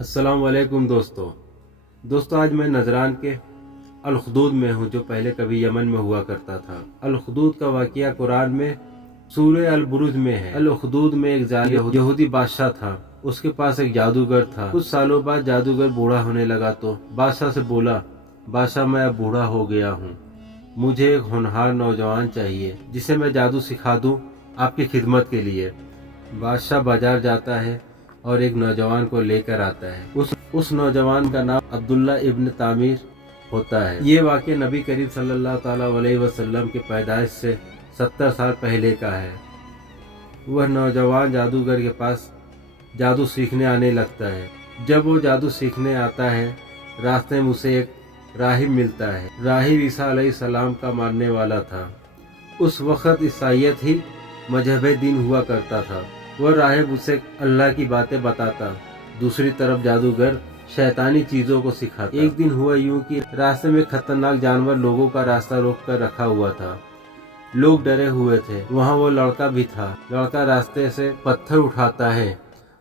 अस्सलाम वालेकुम दोस्तों आज मैं नजरान के अल-खुदूद में हूँ, जो पहले कभी यमन में हुआ करता था। अल-खुदूद का वाक़या कुरान में सूरह अल-बुरूज में है। अल-खुदूद में एक जालिम यहूदी बादशाह था। उसके पास एक जादूगर था। कुछ सालों बाद जादूगर बूढ़ा होने लगा तो बादशाह से बोला, बादशाह मैं अब बूढ़ा हो गया हूँ, मुझे एक होनहार नौजवान चाहिए जिसे मैं जादू सिखा दूँ आपकी खिदमत के लिए। बादशाह बाजार जाता है और एक नौजवान को लेकर आता है। उस नौजवान का नाम अब्दुल्ला इब्न तामिर होता है। ये वाक़या नबी करीम सल्लल्लाहु ताला अलैहि वसल्लम के पैदाइश से 70 साल पहले का है। वह नौजवान जादूगर के पास जादू सीखने आने लगता है। जब वो जादू सीखने आता है, रास्ते में उसे एक राहिब मिलता है। राहिब ईसा अलैहिस्सलाम का मानने वाला था। उस वक़्त ईसाईयत ही मजहब दीन हुआ करता था। वह राहिब उसे अल्लाह की बातें बताता, दूसरी तरफ जादूगर शैतानी चीजों को सिखाता। एक दिन हुआ यूं कि रास्ते में खतरनाक जानवर लोगों का रास्ता रोक कर रखा हुआ था। लोग डरे हुए थे। वहाँ वो लड़का भी था। लड़का रास्ते से पत्थर उठाता है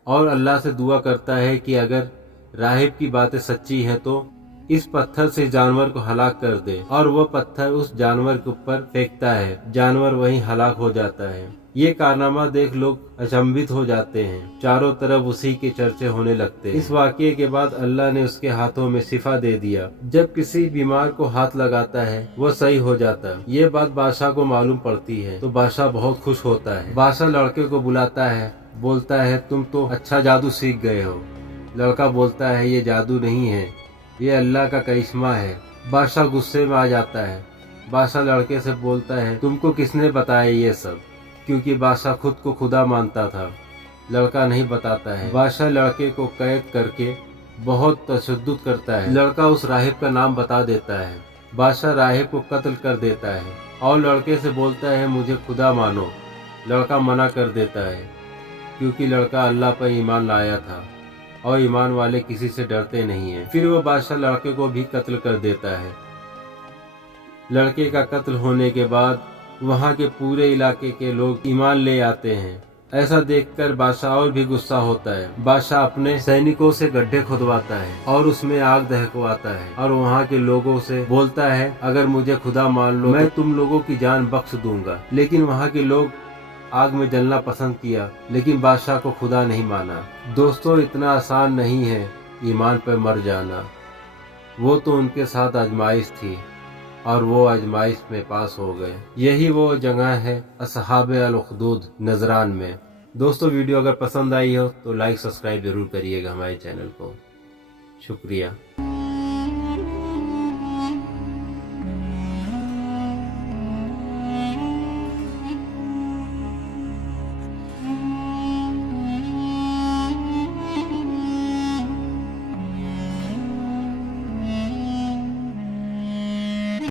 और अल्लाह से दुआ करता है कि अगर राहिब की बातें सच्ची हैं तो इस पत्थर से जानवर को हलाक कर दे। और वह पत्थर उस जानवर के ऊपर फेंकता है। जानवर वहीं हलाक हो जाता है। ये कारनामा देख लोग अचंभित हो जाते हैं। चारों तरफ उसी के चर्चे होने लगते हैं। इस वाक़ये के बाद अल्लाह ने उसके हाथों में शिफा दे दिया। जब किसी बीमार को हाथ लगाता है वह सही हो जाता है। ये बात बादशाह को मालूम पड़ती है तो बादशाह बहुत खुश होता है। बादशाह लड़के को बुलाता है, बोलता है तुम तो अच्छा जादू सीख गए हो। लड़का बोलता है ये जादू नहीं है, ये अल्लाह का करिश्मा है। बादशाह गुस्से में आ जाता है। बादशाह लड़के से बोलता है तुमको किसने बताया ये सब, क्योंकि बादशाह खुद को खुदा मानता था। लड़का नहीं बताता है। बादशाह लड़के को कैद करके बहुत तशद्दुद करता है। लड़का उस राहिब का नाम बता देता है। बादशाह राहिब को कत्ल कर देता है और लड़के से बोलता है मुझे खुदा मानो। लड़का मना कर देता है क्योंकि लड़का अल्लाह पर ईमान लाया था और ईमान वाले किसी से डरते नहीं हैं। फिर वो बादशाह लड़के को भी कत्ल कर देता है। लड़के का कत्ल होने के बाद वहाँ के पूरे इलाके के लोग ईमान ले आते हैं। ऐसा देखकर बादशाह और भी गुस्सा होता है। बादशाह अपने सैनिकों से गड्ढे खुदवाता है और उसमें आग दहकवाता है और वहाँ के लोगों से बोलता है अगर मुझे खुदा मान लो मैं तुम लोगों की जान बख्श दूंगा। लेकिन वहाँ के लोग आग में जलना पसंद किया, लेकिन बादशाह को खुदा नहीं माना। दोस्तों इतना आसान नहीं है ईमान पर मर जाना। वो तो उनके साथ आजमाइश थी और वो आजमाइश में पास हो गए। यही वो जगह है असहाब अल-खुदूद नजरान में। दोस्तों वीडियो अगर पसंद आई हो तो लाइक सब्सक्राइब जरूर करिएगा हमारे चैनल को। शुक्रिया।